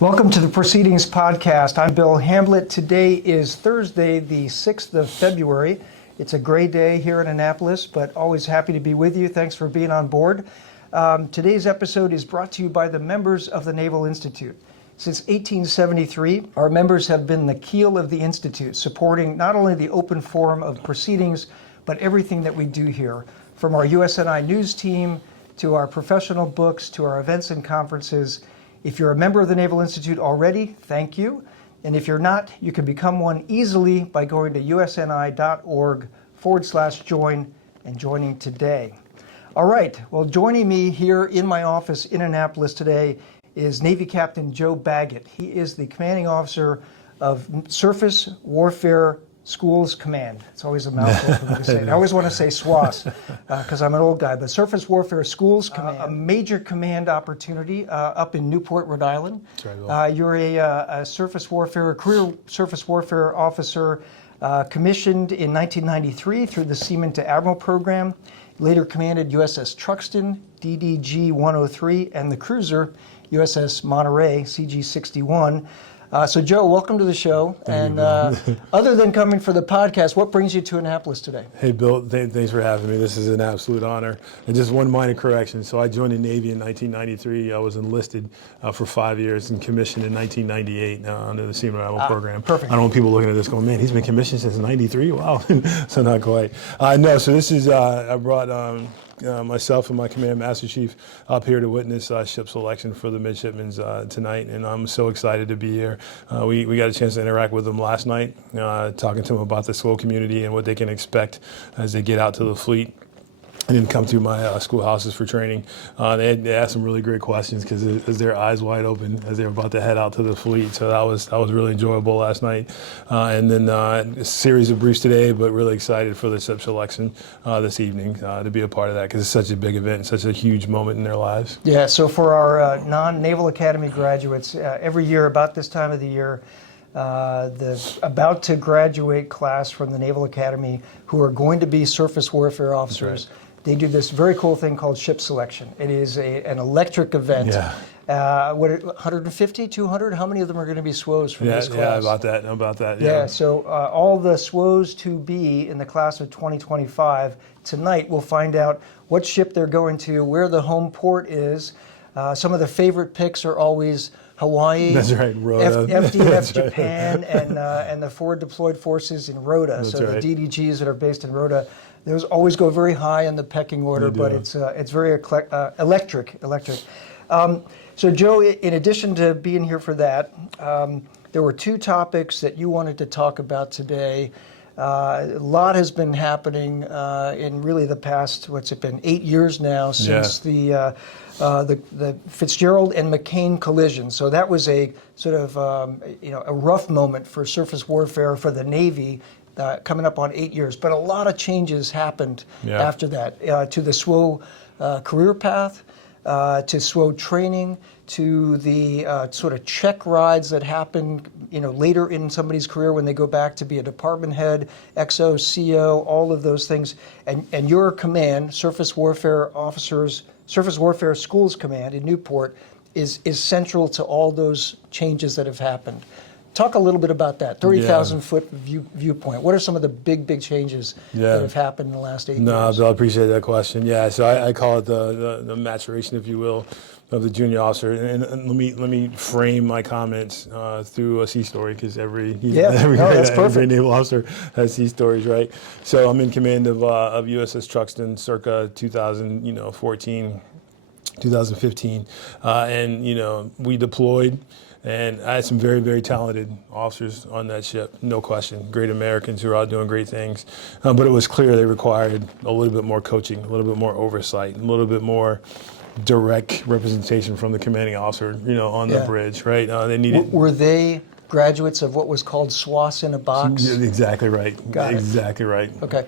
Welcome to the Proceedings Podcast. I'm Bill Hamblet. Today is Thursday, the 6th of February. It's a gray day here in Annapolis, but always happy to be with you. Thanks for being on board. Today's episode is brought to you by the members of the Naval Institute. Since 1873, our members have been the keel of the Institute, supporting not only the open forum of proceedings, but everything that we do here, from our USNI news team to our professional books to our events and conferences. If you're a member of the Naval Institute already, thank you. And if you're not, you can become one easily by going to usni.org/join and joining today. All right, well, joining me here in my office in Annapolis today is Navy Captain Joe Baggett. He is the commanding officer of Surface Warfare Schools Command. It's always a mouthful for me to say. I always want to say SWSC because I'm an old guy, but Surface Warfare Schools Command, a major command opportunity up in Newport, Rhode Island. Right, you're a surface warfare, career surface warfare officer commissioned in 1993 through the Seaman to Admiral program. Later commanded USS Truxtun, DDG 103, and the cruiser USS Monterey, CG 61. So Joe, welcome to the show. And other than coming for the podcast, what brings you to Annapolis today? Hey Bill, thanks for having me. This is an absolute honor. And just one minor correction. So I joined the Navy in 1993. I was enlisted for 5 years and commissioned in 1998 under the Seaman Naval program. Perfect. I don't want people looking at this going, man, he's been commissioned since 93? Wow. So not quite. No, so this is, I brought myself and my command master chief up here to witness ship selection for the midshipmen tonight, and I'm so excited to be here. We got a chance to interact with them last night, talking to them about the school community and what they can expect as they get out to the fleet and then come to my schoolhouses for training. They asked some really great questions because their eyes wide open as they were about to head out to the fleet. So that was really enjoyable last night. And then a series of briefs today, but really excited for the ship selection this evening to be a part of that because it's such a big event, such a huge moment in their lives. Yeah, so for our non-Naval Academy graduates, every year about this time of the year, the about to graduate class from the Naval Academy who are going to be surface warfare officers, right. They do this very cool thing called ship selection. It is an electric event. Yeah. 150, 200? How many of them are going to be SWOs from this class? Yeah, about that. Yeah, so all the SWOs to be in the class of 2025, tonight we'll find out what ship they're going to, where the home port is. Some of the favorite picks are always Hawaii, that's right, Rhoda. FDF Japan, right. and the forward deployed forces in Rhoda. That's so right. The DDGs that are based in Rhoda, those always go very high in the pecking order, but it's very electric. So Joe, in addition to being here for that, there were two topics that you wanted to talk about today. A lot has been happening in really the past, 8 years now since the Fitzgerald and McCain collision. So that was a sort of a rough moment for surface warfare for the Navy, coming up on 8 years. But a lot of changes happened after that to the SWO career path, to SWO training, to the sort of check rides that happen, later in somebody's career when they go back to be a department head, XO, CO, all of those things. And your command, Surface Warfare Officers, Surface Warfare Schools Command in Newport, is central to all those changes that have happened. Talk a little bit about that, 30,000-foot viewpoint. What are some of the big changes that have happened in the last 8 years? No, Bill, I appreciate that question. Yeah, so I call it the maturation, if you will, of the junior officer. And let me frame my comments through a sea story, because every naval officer has sea stories, right? So I'm in command of USS Truxtun circa 2014, 2015, and we deployed. And I had some very, very talented officers on that ship, no question. Great Americans who are out doing great things. But it was clear they required a little bit more coaching, a little bit more oversight, a little bit more direct representation from the commanding officer, on the bridge, right? They needed. Were they graduates of what was called SWSC in a box? Exactly right. Got it. Exactly right. Okay.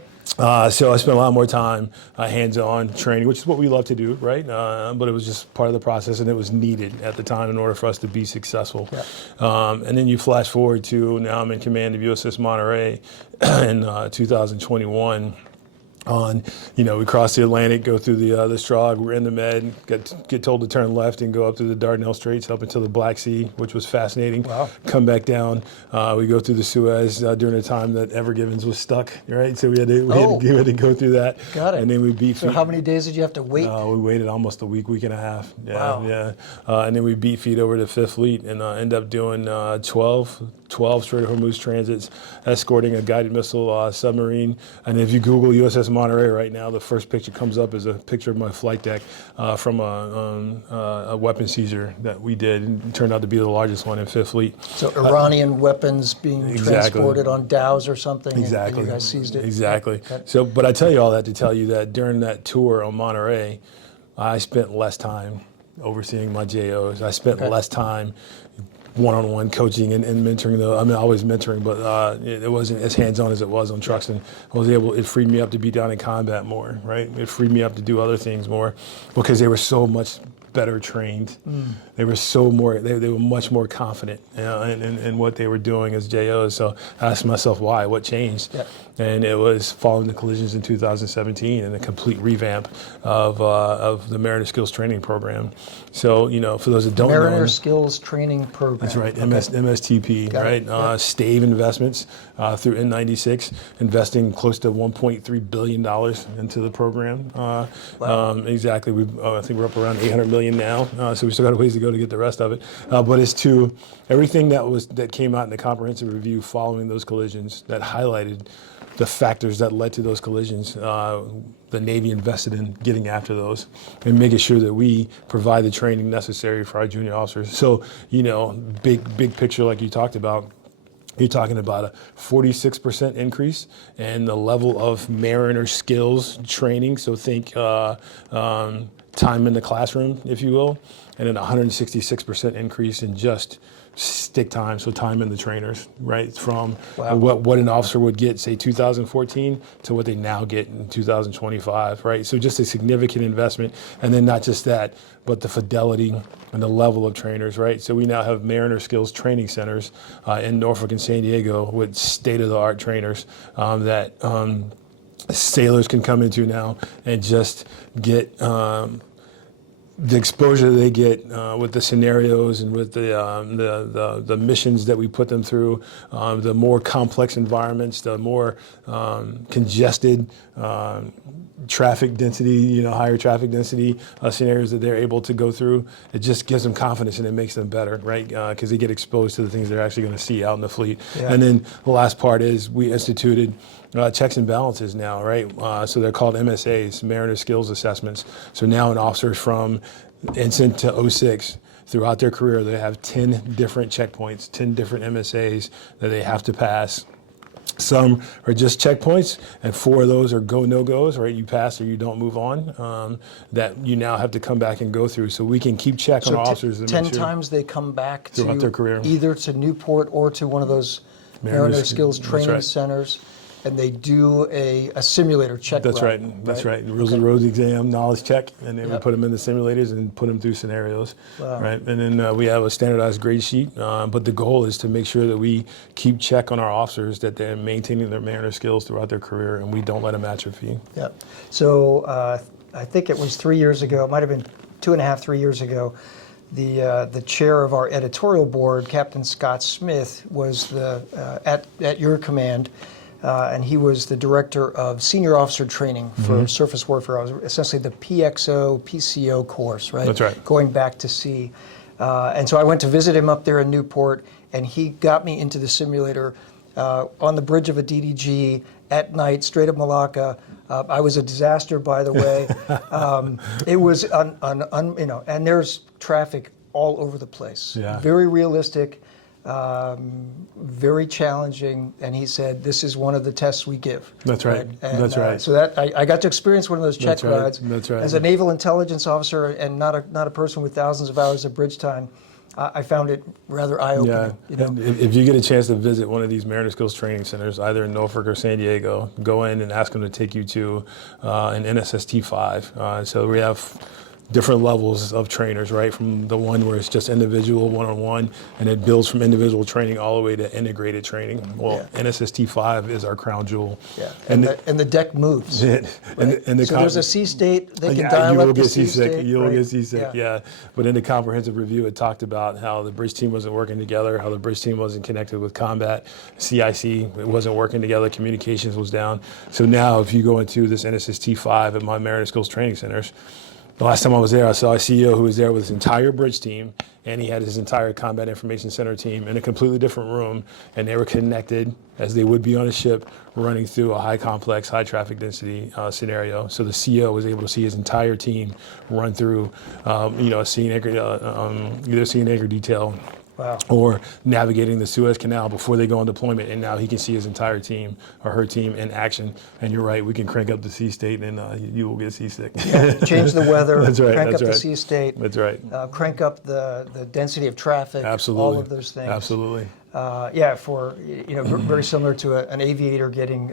So I spent a lot more time hands-on training, which is what we love to do, right? But it was just part of the process, and it was needed at the time in order for us to be successful. Yeah. And then you flash forward to now I'm in command of USS Monterey in 2021. We cross the Atlantic, go through the Strahd, we're in the Med, get told to turn left and go up through the Dardanelles Straits up into the Black Sea, which was fascinating. Wow. Come back down. We go through the Suez during the time that Ever Given's was stuck, right? So we had to go through that. Got it. And then we beat. So how many days did you have to wait? We waited almost a week and a half. Yeah, Wow. yeah. And then we beat feet over to Fifth Fleet and end up doing 12 Strait of Hormuz transits, escorting a guided missile submarine. And if you Google USS Monterey right now, the first picture comes up is a picture of my flight deck from a weapon seizure that we did. And it turned out to be the largest one in Fifth Fleet. So Iranian weapons being transported on dhows or something. Exactly. And you guys seized it. Exactly. Okay. So, but I tell you all that to tell you that during that tour on Monterey, I spent less time overseeing my JOs. I spent less time one-on-one coaching and mentoring. I was mentoring, but it wasn't as hands-on as it was on Truxtun. It freed me up to be down in combat more, right? It freed me up to do other things more because they were so much better trained. They were they were much more confident in what they were doing as JOs. So I asked myself why, what changed? Yeah. And it was following the collisions in 2017 and a complete revamp of the Mariner Skills Training Program. So, for those that don't know. Mariner Skills Training Program. That's right, MSTP, right? Stave Investments through N96, investing close to $1.3 billion into the program. Wow. Exactly, I think we're up around $800 million now, so we still got a ways to go to get the rest of it. But it's to everything that came out in the comprehensive review following those collisions that highlighted the factors that led to those collisions. The Navy invested in getting after those and making sure that we provide the training necessary for our junior officers. So, big picture like you talked about, you're talking about a 46% increase in the level of Mariner skills training. So think time in the classroom, if you will, and then 166% increase in just stick time, so time in the trainers, right? From what an officer would get, say, 2014 to what they now get in 2025, right? So just a significant investment. And then not just that, but the fidelity and the level of trainers, right? So we now have Mariner Skills Training Centers in Norfolk and San Diego with state-of-the-art trainers that sailors can come into now and just get the exposure they get with the scenarios and with the missions that we put them through, the more complex environments, the more congested traffic density, higher traffic density scenarios that they're able to go through, it just gives them confidence and it makes them better, right? Because they get exposed to the things they're actually going to see out in the fleet. Yeah. And then the last part is we instituted checks and balances now, right? So they're called MSAs, Mariner Skills Assessments. So now an officer from ensign to 06, throughout their career, they have 10 different checkpoints, 10 different MSAs that they have to pass. Some are just checkpoints, and 4 of those are go, no-goes, right? You pass or you don't move on, that you now have to come back and go through. So we can keep check on our officers. 10 times they come back throughout their career, either to Newport or to one of those Mariner Skills Training Centers, and they do a simulator check. That's right. That's right. Rules of the road exam, knowledge check, and then we put them in the simulators and put them through scenarios. Wow. Right. And then we have a standardized grade sheet. But the goal is to make sure that we keep check on our officers, that they're maintaining their Mariner skills throughout their career, and we don't let them atrophy. Yeah. So I think it was 3 years ago. It might have been 2.5, 3 years ago. The chair of our editorial board, Captain Scott Smith, was at your command. And he was the director of senior officer training for surface warfare. I was essentially the PXO, PCO course, right? That's right. Going back to sea. And so I went to visit him up there in Newport, and he got me into the simulator on the bridge of a DDG at night, straight up Malacca. I was a disaster, by the way. It was, and there's traffic all over the place. Yeah. Very realistic. Very challenging, and he said, this is one of the tests we give. That's right. And, that's right. So that I got to experience one of those check rides. That's right. As a naval intelligence officer and not a person with thousands of hours of bridge time, I found it rather eye-opening. Yeah. And if you get a chance to visit one of these Mariner Skills Training Centers, either in Norfolk or San Diego, go in and ask them to take you to an NSST-5. So we have different levels of trainers, right? From the one where it's just individual, one-on-one, and it builds from individual training all the way to integrated training. Well, NSST 5 is our crown jewel. Yeah, and the deck moves. Right? And So there's a C state, they can you dial will up the get C seasick. state. You will right? get seasick. Yeah. But in the comprehensive review, it talked about how the bridge team wasn't working together, how the bridge team wasn't connected with combat, CIC, it wasn't working together, communications was down. So now, if you go into this NSST 5 at my Mariner Skills Training Centers, the last time I was there, I saw a CEO who was there with his entire bridge team, and he had his entire Combat Information Center team in a completely different room, and they were connected as they would be on a ship running through a high complex, high traffic density scenario. So the CEO was able to see his entire team run through, a scene anchor, either scene anchor detail, or navigating the Suez Canal before they go on deployment, and now he can see his entire team or her team in action. And you're right, we can crank up the sea state, and you will get seasick. Change the weather, That's right, crank that's up the right. sea state. That's right. Crank up the density of traffic. Absolutely. All of those things. Absolutely. Very similar to an aviator getting,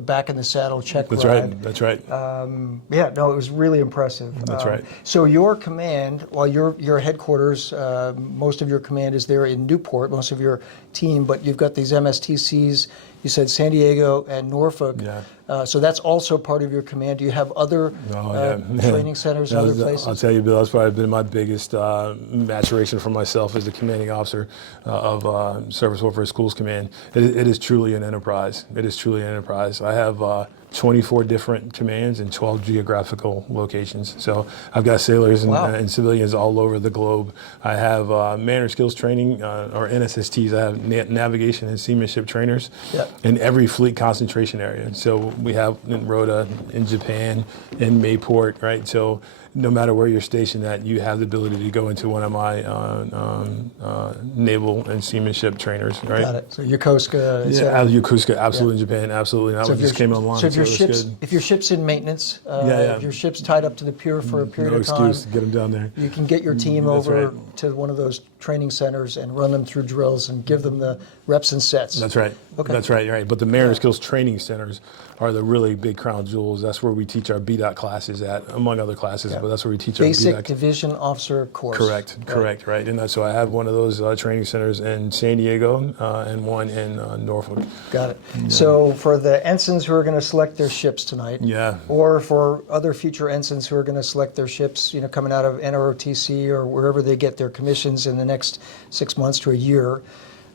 back in the saddle check That's ride. right. That's right. It was really impressive. That's right. So your command, while your headquarters, most of your command is there in Newport, most of your team, but you've got these MSTCs. You said San Diego and Norfolk. Yeah. So that's also part of your command. Do you have other training centers and other places? I'll tell you, Bill, that's probably been my biggest maturation for myself as the commanding officer of Surface Warfare Schools Command. It is truly an enterprise. It is truly an enterprise. I have 24 different commands in 12 geographical locations. So I've got sailors and civilians all over the globe. I have Mariner Skills Training, or NSSTs. I have navigation and seamanship trainers in every fleet concentration area. So we have in Rota, in Japan, in Mayport, right? So no matter where you're stationed at, you have the ability to go into one of my naval and seamanship trainers, right? Got it. So Yokosuka. Yokosuka, absolutely, in Japan, absolutely. That one just came online. So if your ship's in maintenance, if your ship's tied up to the pier for a period of time, no excuse to get them down there. You can get your team over to one of those training centers and run them through drills and give them the reps and sets. That's right. Okay. That's right. But the Mariner Skills Training Centers are the really big crown jewels. That's where we teach our BDOT classes at, among other classes, but that's where we teach our Basic Division Officer course. Correct, right. And so I have one of those training centers in San Diego and one in Norfolk. Got it. Yeah. So for the ensigns who are going to select their ships tonight, or for other future ensigns who are going to select their ships, coming out of NROTC or wherever they get their commissions in the next 6 months to a year,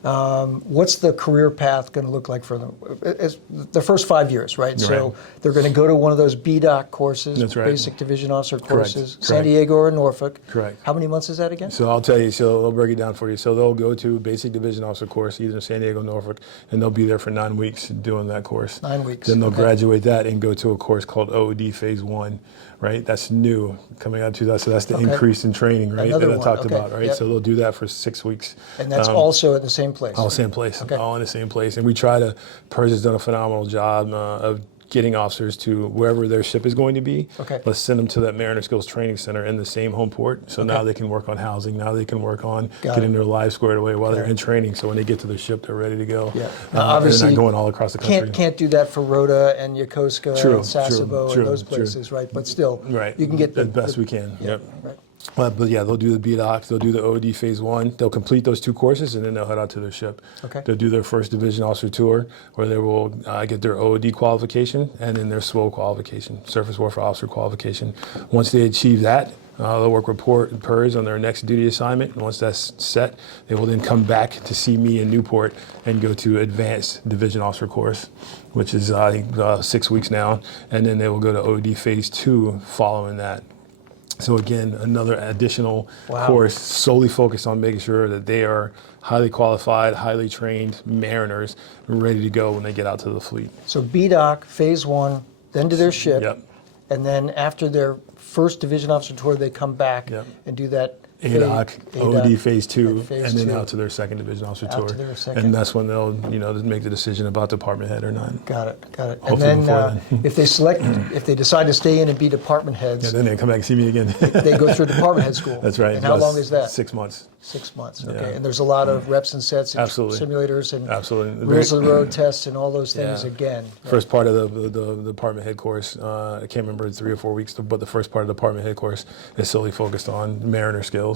what's the career path going to look like for them? It's the first 5 years, right? So they're going to go to one of those BDOC courses, Basic Division Officer courses, San Diego or Norfolk. Correct. How many months is that again? So I'll tell you, so I'll break it down for you. So they'll go to Basic Division Officer course, either in San Diego or Norfolk, and they'll be there for 9 weeks doing that course. 9 weeks. Then they'll graduate that and go to a course called OOD Phase 1, right? That's new, coming out of 2000. So that's the increase in training, right, that I talked about, right? So they'll do that for 6 weeks. And that's also at the same place? All same place, all in the same place. And we try to, PERS has done a phenomenal job of getting officers to wherever their ship is going to be. Let's send them to that Mariner Skills Training Center in the same home port. So now they can work on housing. Now they can work on getting their lives squared away while they're in training. So when they get to their ship, they're ready to go. Now, obviously, they're not going all across the country. Can't do that for Rota and Yokosuka and Sasebo and those places, right? But still, you can get the best we can. Right. But they'll do the BDOC, they'll do the OOD Phase 1, they'll complete those 2 courses, and then they'll head out to their ship. They'll do their first Division Officer tour, where they will get their OOD qualification and then their SWO qualification, Surface Warfare Officer qualification. Once they achieve that, they'll work with PERS on their next duty assignment. And once that's set, they will then come back to see me in Newport and go to Advanced Division Officer course, which is, I think, 6 weeks now. And then they will go to OOD Phase 2 following that. So again, another additional course solely focused on making sure that they are highly qualified, highly trained mariners ready to go when they get out to the fleet. So BDOC, Phase 1, then to their ship, and then after their first Division Officer tour, they come back and do that ADOC, OD Phase 2, Phase and then 2. out to their second division officer Out tour. to their second. And that's when they'll, make the decision about department head or not. Got it. And Hopefully before then then. if they decide to stay in and be department heads, And then they come back and see me again. they go through department head school. That's right. And how long is that? 6 months. 6 months. Okay. Yeah. And there's a lot of reps and sets and Absolutely. simulators and Absolutely. rules of the road tests and all those things Yeah. again. First part of the department head course, I can't remember 3 or 4 weeks, but the first part of the department head course is solely focused on mariner skills.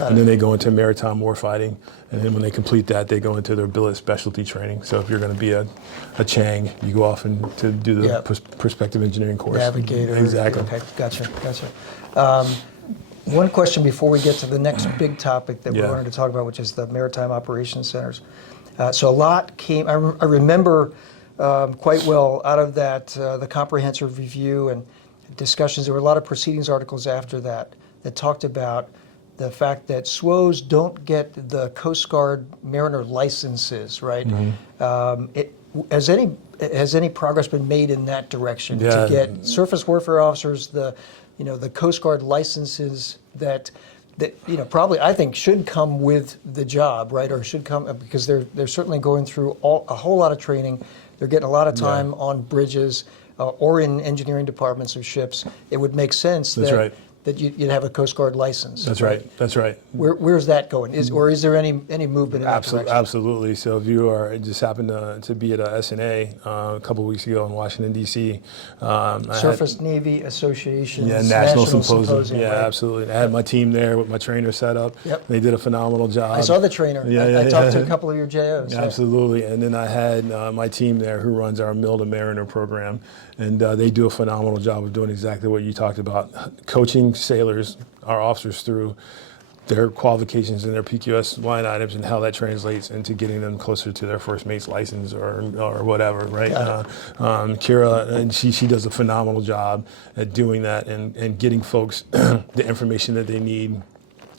And then they go into maritime warfighting, and then when they complete that, they go into their billet specialty training. So if you're going to be a Chang, you go off and to do the prospective engineering course. Navigator. Exactly. Okay, gotcha. One question before we get to the next big topic that we're going to talk about, which is the Maritime Operations Centers. So a lot came, I remember quite well out of that, the comprehensive review and discussions. There were a lot of proceedings articles after that talked about the fact that SWOs don't get the Coast Guard mariner licenses, right? Has any progress been made in that direction to get surface warfare officers the Coast Guard licenses that probably I think should come with the job, right? Or should come because they're certainly going through a whole lot of training. They're getting a lot of time on bridges or in engineering departments of ships. It would make sense that you'd have a Coast Guard license. That's right. That's right. Where's that going? Is there any movement in that direction? Absolutely. So if you just happened to be at a SNA a couple of weeks ago in Washington, D.C. Surface Navy Association. National Symposium. Yeah, right? Absolutely. I had my team there with my trainer set up. Yep. They did a phenomenal job. I saw the trainer. I talked to a couple of your JOs. Absolutely. And then I had my team there who runs our Mill to Mariner program. And they do a phenomenal job of doing exactly what you talked about, coaching sailors, our officers, through their qualifications and their PQS line items and how that translates into getting them closer to their first mate's license or whatever, right? Kira, and she does a phenomenal job at doing that and getting folks the information that they need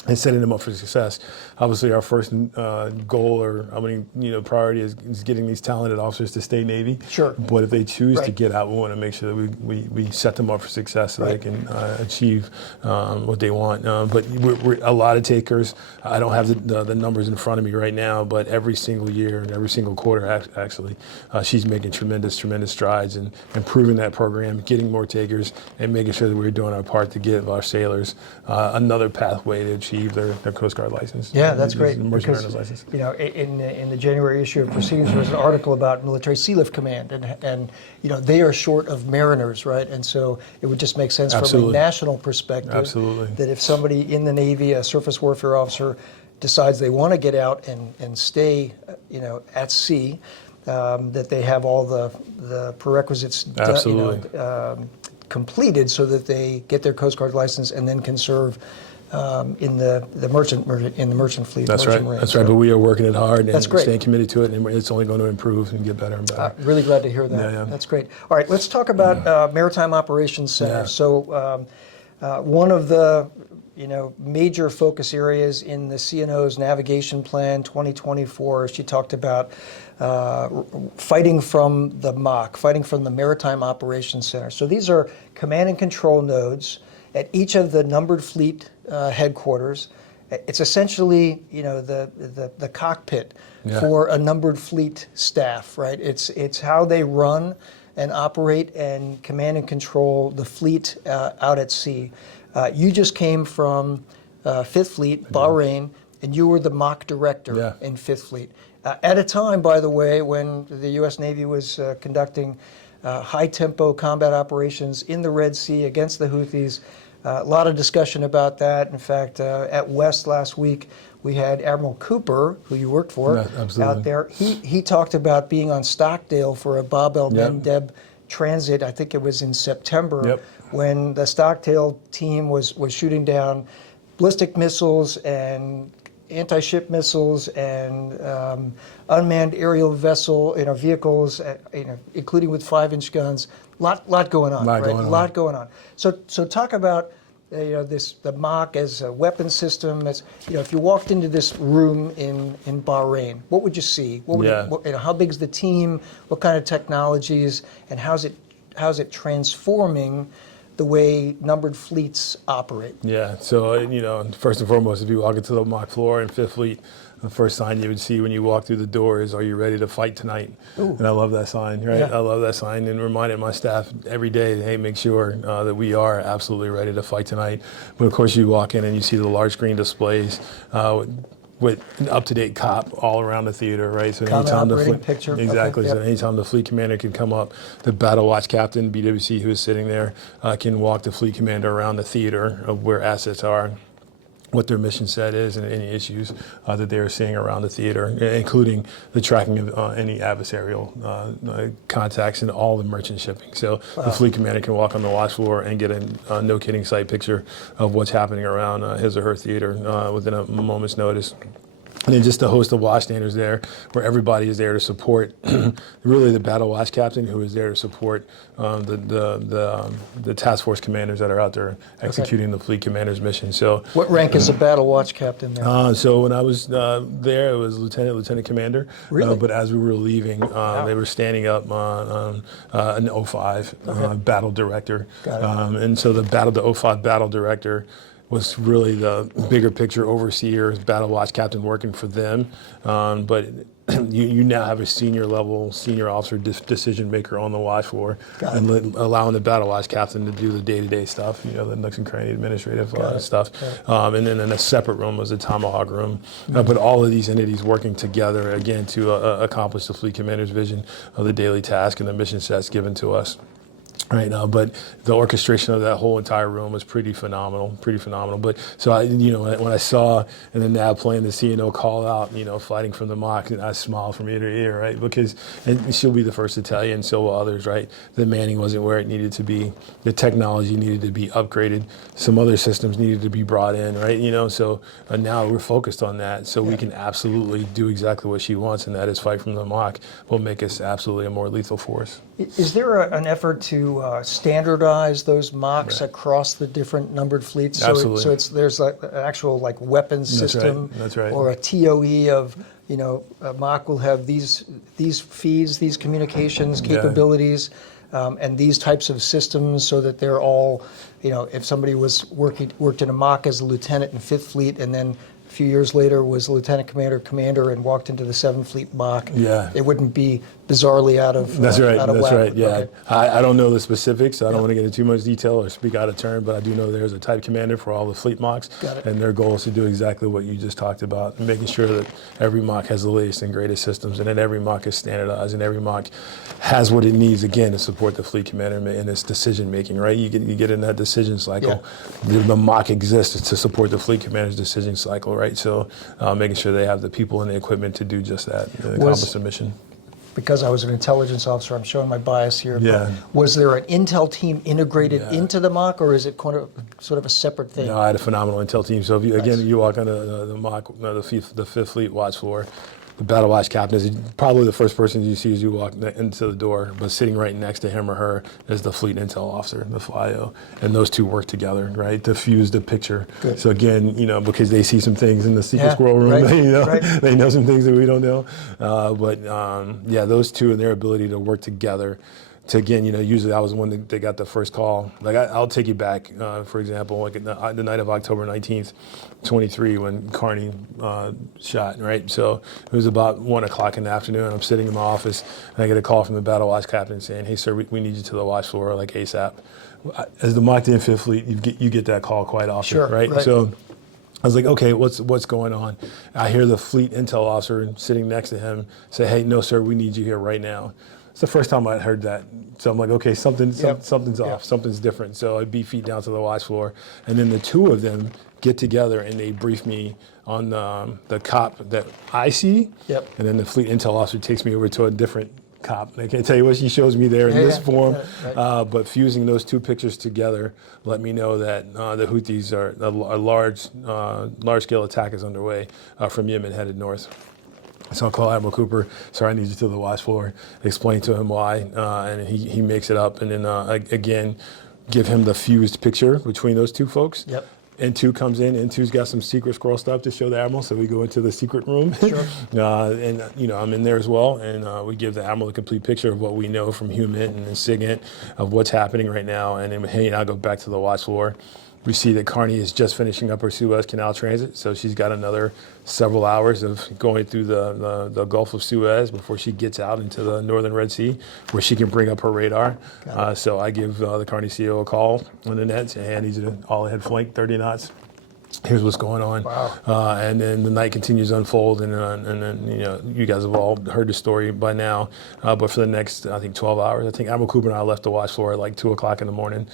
and setting them up for success. Obviously, our first goal priority is getting these talented officers to stay Navy. Sure. But if they choose to get out, we want to make sure that we set them up for success so they can achieve what they want. But we're a lot of takers. I don't have the numbers in front of me right now, but every single year and every single quarter, actually, she's making tremendous strides in improving that program, getting more takers, and making sure that we're doing our part to give our sailors another pathway to achieve their Coast Guard license. Yeah, that's great. Because, license. In the January issue of Proceedings, there was an article about Military Sea Lift Command, and they are short of mariners, right? And so it would just make sense from a national perspective that if somebody in the Navy, a surface warfare officer, decides they want to get out and stay, at sea, that they have all the prerequisites completed so that they get their Coast Guard license and then can serve in the merchant fleet. That's right. Marine. That's right. But we are working it hard and great. staying committed to it, and it's only going to improve and get better and better. Really glad to hear that. Yeah. That's great. All right, let's talk about Maritime Operations Center. Yeah. So one of the major focus areas in the CNO's navigation plan 2024, she talked about fighting from the MOC, fighting from the Maritime Operations Center. So these are command and control nodes at each of the numbered fleet headquarters. It's essentially, the cockpit for a numbered fleet staff, right? It's how they run and operate and command and control the fleet out at sea. You just came from 5th Fleet, Bahrain, and you were the MOC director in 5th Fleet. At a time, by the way, when the U.S. Navy was conducting high-tempo combat operations in the Red Sea against the Houthis. A lot of discussion about that. In fact, at West last week, we had Admiral Cooper, who you worked for, out there. He talked about being on Stockdale for a Bab el-Mandeb transit. I think it was in September when the Stockdale team was shooting down ballistic missiles and anti-ship missiles and unmanned aerial vehicles, including with 5-inch guns. Lot going on, right? A lot going on. So talk about the MOC as a weapon system. As if you walked into this room in Bahrain, what would you see? How big's the team? What kind of technologies? And how's it transforming the way numbered fleets operate. Yeah, so first and foremost, if you walk into the mock floor in Fifth Fleet, the first sign you would see when you walk through the door is, "Are you ready to fight tonight?" Ooh. And I love that sign, right? Yeah. I love that sign, and reminding my staff every day, hey, make sure that we are absolutely ready to fight tonight. But of course, you walk in and you see the large screen displays with an up-to-date COP all around the theater, right? So Common anytime the operating picture. exactly. Okay, So yep. anytime the fleet commander can come up, the battle watch captain, BWC, who is sitting there, can walk the fleet commander around the theater of where assets are, what their mission set is, and any issues that they are seeing around the theater, including the tracking of any adversarial contacts and all the merchant shipping. So the fleet commander can walk on the watch floor and get a no-kidding sight picture of what's happening around his or her theater within a moment's notice. And then just a host of watchstanders there, where everybody is there to support really the battle watch captain, who is there to support the task force commanders that are out there executing the fleet commander's mission. So, What rank is a battle watch captain there? so when I was there, it was lieutenant commander. Really? But as we were leaving, they were standing up an 05 battle director. Got it. And so the 05 battle director was really the bigger picture overseer, battle watch captain working for them. But you now have a senior officer decision maker on the watch floor, and allowing the battle watch captain to do the day-to-day stuff, the nooks and cranny administrative stuff. And then in a separate room was the Tomahawk room. But all of these entities working together, again, to accomplish the fleet commander's vision of the daily task and the mission sets given to us. Right now, but the orchestration of that whole entire room was pretty phenomenal. But so when I saw in the Nav playing the CNO call out, fighting from the mock, and I smiled from ear to ear, right? Because and she'll be the first to tell you, and so will others, right? The manning wasn't where it needed to be. The technology needed to be upgraded. Some other systems needed to be brought in, right? So now we're focused on that, so we can absolutely do exactly what she wants, and that is fight from the mock. Will make us absolutely a more lethal force. Is there an effort to standardize those mocks across the different numbered fleets? Absolutely. So there's like an actual weapons system, That's right. or a TOE of a mock will have these feeds, these communications capabilities, and these types of systems, so that they're all, if somebody worked in a mock as a lieutenant in Fifth Fleet, and then a few years later was lieutenant commander and walked into the 7th Fleet mock, it wouldn't be bizarrely out of That's right. out of That's whack. right. Yeah, Okay. I don't know the specifics. So I don't want to get into too much detail or speak out of turn, but I do know there's a type commander for all the fleet mocks, Got it. and their goal is to do exactly what you just talked about, making sure that every mock has the latest and greatest systems, and that every mock is standardized, and every mock has what it needs again to support the fleet commander in its decision making. Right? You get in that decision cycle. The mock exists to support the fleet commander's decision cycle. Right? So making sure they have the people and the equipment to do just that and accomplish the mission. Because I was an intelligence officer, I'm showing my bias here. Yeah. But was there an intel team integrated into the mock, or is it sort of a separate thing? No, I had a phenomenal intel team. So if you walk on the mock, the Fifth Fleet watch floor, the battle watch captain is probably the first person you see as you walk into the door, but sitting right next to him or her is the fleet intel officer, the FLIO, and those two work together, right, to fuse the picture. Good. So again, because they see some things in the secret squirrel room, they know some things that we don't know. Those two and their ability to work together. To again, usually I was the one that got the first call. Like I'll take you back, for example, like the night of October 19th, 23, when Carney shot, right? So it was about 1 o'clock in the afternoon. I'm sitting in my office, and I get a call from the battle watch captain saying, "Hey, sir, we need you to the watch floor, like ASAP." As the mocked in Fifth Fleet, you get that call quite often, right? So I was like, okay, what's going on? I hear the fleet intel officer sitting next to him say, "Hey, no, sir, we need you here right now." It's the first time I'd heard that. So I'm like, okay, something's off, something's different. So I beat feet down to the watch floor. And then the two of them get together and they brief me on the COP that I see. Yep. And then the fleet intel officer takes me over to a different COP. And I can't tell you what she shows me there in this form. But fusing those two pictures together let me know that the Houthis are a large-scale attack is underway from Yemen headed north. So I'll call Admiral Cooper, "Sir, I need you to the watch floor," explain to him why, and he makes it up, and then again, give him the fused picture between those two folks. Yep. N2 comes in. N2's got some secret scroll stuff to show the Admiral, so we go into the secret room. Sure. And, I'm in there as well, and we give the Admiral a complete picture of what we know from HUMINT and SIGINT of what's happening right now. And then, hey, I go back to the watch floor. We see that Carney is just finishing up her Suez Canal transit, so she's got another several hours of going through the Gulf of Suez before she gets out into the northern Red Sea, where she can bring up her radar. So I give the Carney CEO a call on the net, saying, hey, I need you to all ahead flank 30 knots. Here's what's going on. Wow. And then the night continues to unfold, and then you guys have all heard the story by now. But for the next, I think, 12 hours, I think Admiral Cooper and I left the watch floor at like 2 o'clock in the morning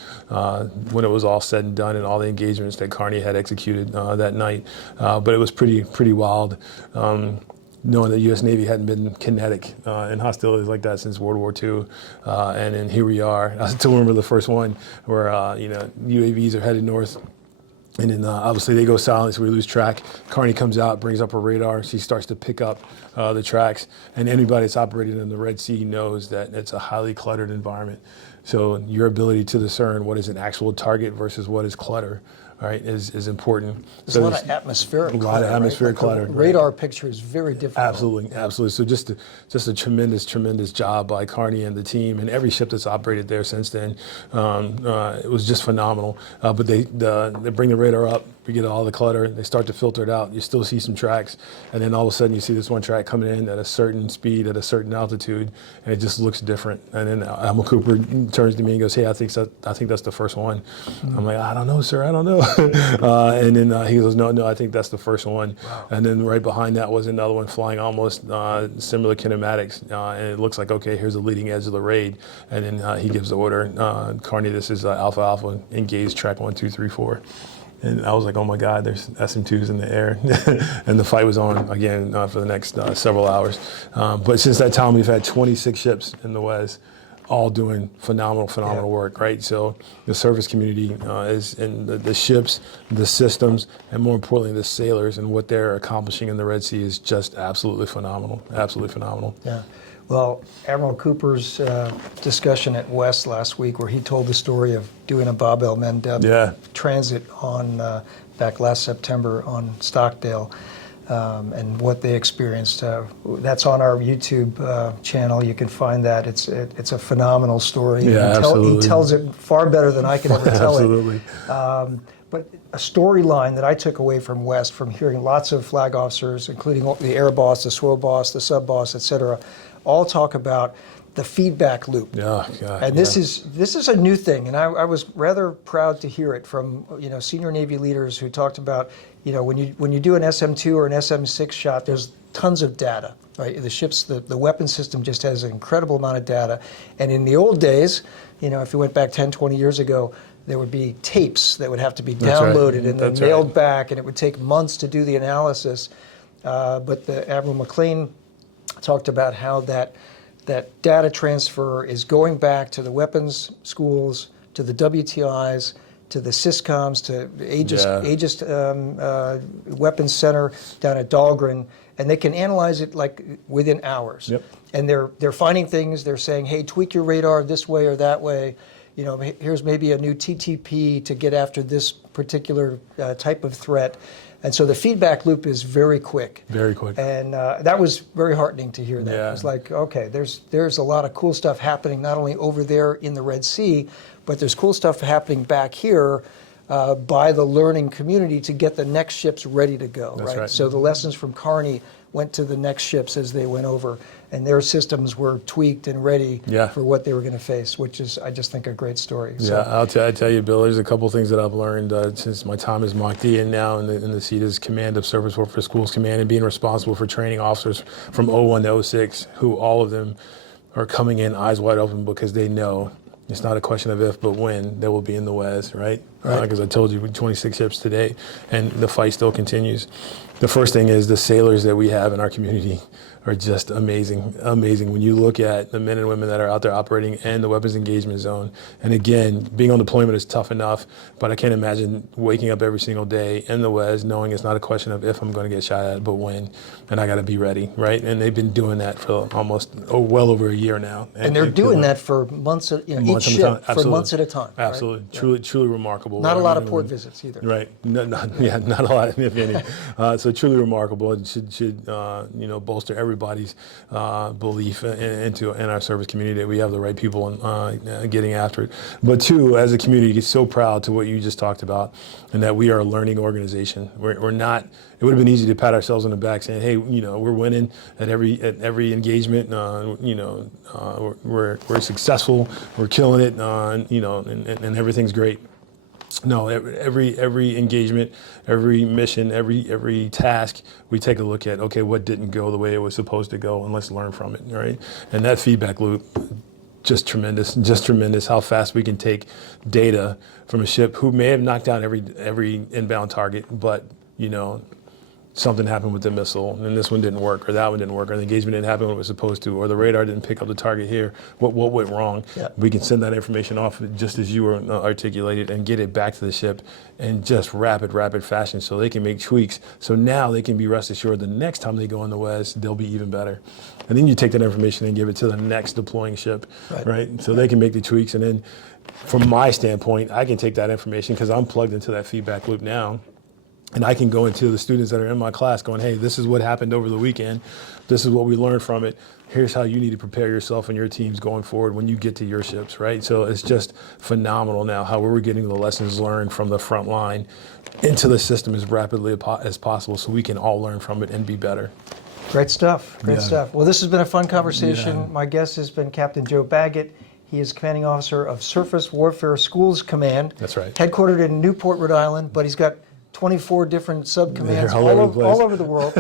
when it was all said and done, and all the engagements that Carney had executed that night. But it was pretty wild. Knowing the U.S. Navy hadn't been kinetic in hostilities like that since World War II. And then here we are. I still remember the first one where, UAVs are headed north. And then obviously they go silent, so we lose track. Carney comes out, brings up her radar. She starts to pick up the tracks. And anybody that's operating in the Red Sea knows that it's a highly cluttered environment. So your ability to discern what is an actual target versus what is clutter, right, is important. There's a lot of atmospheric clutter. A lot of atmospheric clutter. The radar picture is very difficult. Absolutely. So just a tremendous job by Carney and the team, and every ship that's operated there since then. It was just phenomenal. But they bring the radar up. We get all the clutter. They start to filter it out. You still see some tracks, and then all of a sudden you see this one track coming in at a certain speed, at a certain altitude, and it just looks different. And then Admiral Cooper turns to me and goes, "Hey, I think that's the first one." Mm-hmm. I'm like, "I don't know, sir. I don't know." And then he goes, "No, I think that's the first one." Wow. And then right behind that was another one flying almost similar kinematics, and it looks like, okay, here's the leading edge of the raid. And then he gives the order, Carney, this is Alpha, engage track 1, 2, 3, 4. And I was like, oh my God, there's SM2s in the air. And the fight was on again for the next several hours. But since that time, we've had 26 ships in the West, all doing phenomenal work, right? So the service community is, and the ships, the systems, and more importantly, the sailors and what they're accomplishing in the Red Sea is just absolutely phenomenal. Yeah. Well, Admiral Cooper's discussion at West last week, where he told the story of doing a Bab el-Mandeb transit on back last September on Stockdale, and what they experienced. That's on our YouTube channel. You can find that. It's a phenomenal story. Yeah, absolutely. He tells it far better than I can ever tell absolutely. it. But a storyline that I took away from West, from hearing lots of flag officers, including the air boss, the SWO boss, the sub boss, et cetera, all talk about the feedback loop. And this is a new thing, and I was rather proud to hear it from senior Navy leaders who talked about when you do an SM2 or an SM6 shot, there's tons of data, right? The ships, the weapon system just has an incredible amount of data, and in the old days, if you went back 10, 20 years ago, there would be tapes that would have to be downloaded and then mailed back, and it would take months to do the analysis. But the Admiral McLean talked about how that data transfer is going back to the weapons schools, to the WTIs, to the SysComs, to Aegis Weapons Center down at Dahlgren, and they can analyze it like within hours. Yep. And they're finding things. They're saying, hey, tweak your radar this way or that way. Here's maybe a new TTP to get after this particular type of threat. And so the feedback loop is very quick. Very quick. And that was very heartening to hear that. Yeah. It was like, okay, there's a lot of cool stuff happening, not only over there in the Red Sea, but there's cool stuff happening back here by the learning community to get the next ships ready to go. That's right. So the lessons from Carney went to the next ships as they went over, and their systems were tweaked and ready for what they were going to face, which is, I just think, a great story. Yeah, so. I tell you, Bill, there's a couple things that I've learned since my time as MOC-D and now in the seat as Command of Surface Warfare Schools Command, and being responsible for training officers from 01 to 06, who all of them are coming in eyes wide open because they know it's not a question of if, but when they will be in the West, right? Because I told you, 26 ships today, and the fight still continues. The first thing is the sailors that we have in our community are just amazing, amazing. When you look at the men and women that are out there operating in the weapons engagement zone, and again, being on deployment is tough enough, but I can't imagine waking up every single day in the WES knowing it's not a question of if I'm going to get shot at, but when, and I got to be ready, right? And they've been doing that for almost well over a year now. And they're doing that for months, each ship for months at a time. Absolutely, right? truly remarkable. Not a lot of port visits either. Right, not a lot, if any. So truly remarkable, and should bolster everybody's belief in our service community that we have the right people getting after it. But two, as a community, get so proud to what you just talked about, and that we are a learning organization. We're not. It would have been easy to pat ourselves on the back saying, hey, we're winning at every engagement. We're successful. We're killing it. And everything's great. No, every engagement, every mission, every task, we take a look at, okay, what didn't go the way it was supposed to go, and let's learn from it, right? And that feedback loop, just tremendous how fast we can take data from a ship who may have knocked down every inbound target, but, something happened with the missile, and this one didn't work, or that one didn't work, or the engagement didn't happen when it was supposed to, or the radar didn't pick up the target here. What went wrong? Yeah. We can send that information off just as you were articulated and get it back to the ship in just rapid fashion so they can make tweaks. So now they can be rest assured the next time they go in the WES, they'll be even better. And then you take that information and give it to the next deploying ship, right? So they can make the tweaks. And then from my standpoint, I can take that information because I'm plugged into that feedback loop now. And I can go into the students that are in my class going, hey, this is what happened over the weekend. This is what we learned from it. Here's how you need to prepare yourself and your teams going forward when you get to your ships, right? So it's just phenomenal now how we're getting the lessons learned from the front line into the system as rapidly as possible so we can all learn from it and be better. Great stuff. Great stuff. Well, this has been a fun conversation. Yeah. My guest has been Captain Joe Baggett. He is commanding officer of Surface Warfare Schools Command. That's right. Headquartered in Newport, Rhode Island, but he's got 24 different sub-commands all over the world.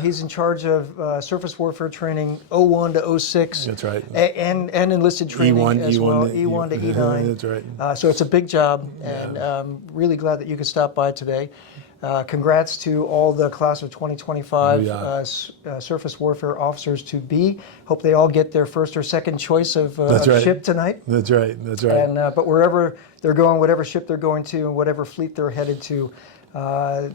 He's in charge of surface warfare training 01 to 06. That's right. And enlisted training as well, E1 to E9. That's right. So it's a big job, and really glad that you could stop by today. Congrats to all the class of 2025 surface warfare officers to be. Hope they all get their first or second choice of ship tonight. That's right. And but wherever they're going, whatever ship they're going to, and whatever fleet they're headed to,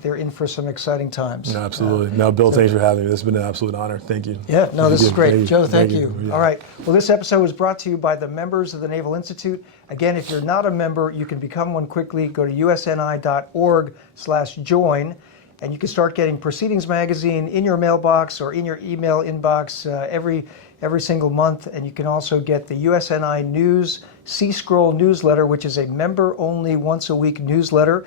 they're in for some exciting times. No, absolutely. Now, Bill, thanks for having me. This has been an absolute honor. Thank you. Yeah, no, this is great. Joe, thank you. Yeah. All right. Well, this episode was brought to you by the members of the Naval Institute. Again, if you're not a member, you can become one quickly. Go to usni.org/join, and you can start getting Proceedings Magazine in your mailbox or in your email inbox every single month. And you can also get the USNI News C-Scroll newsletter, which is a member-only once-a-week newsletter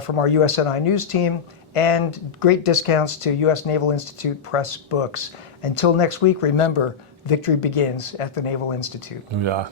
from our USNI News team, and great discounts to U.S. Naval Institute Press books. Until next week, remember, victory begins at the Naval Institute. Yeah.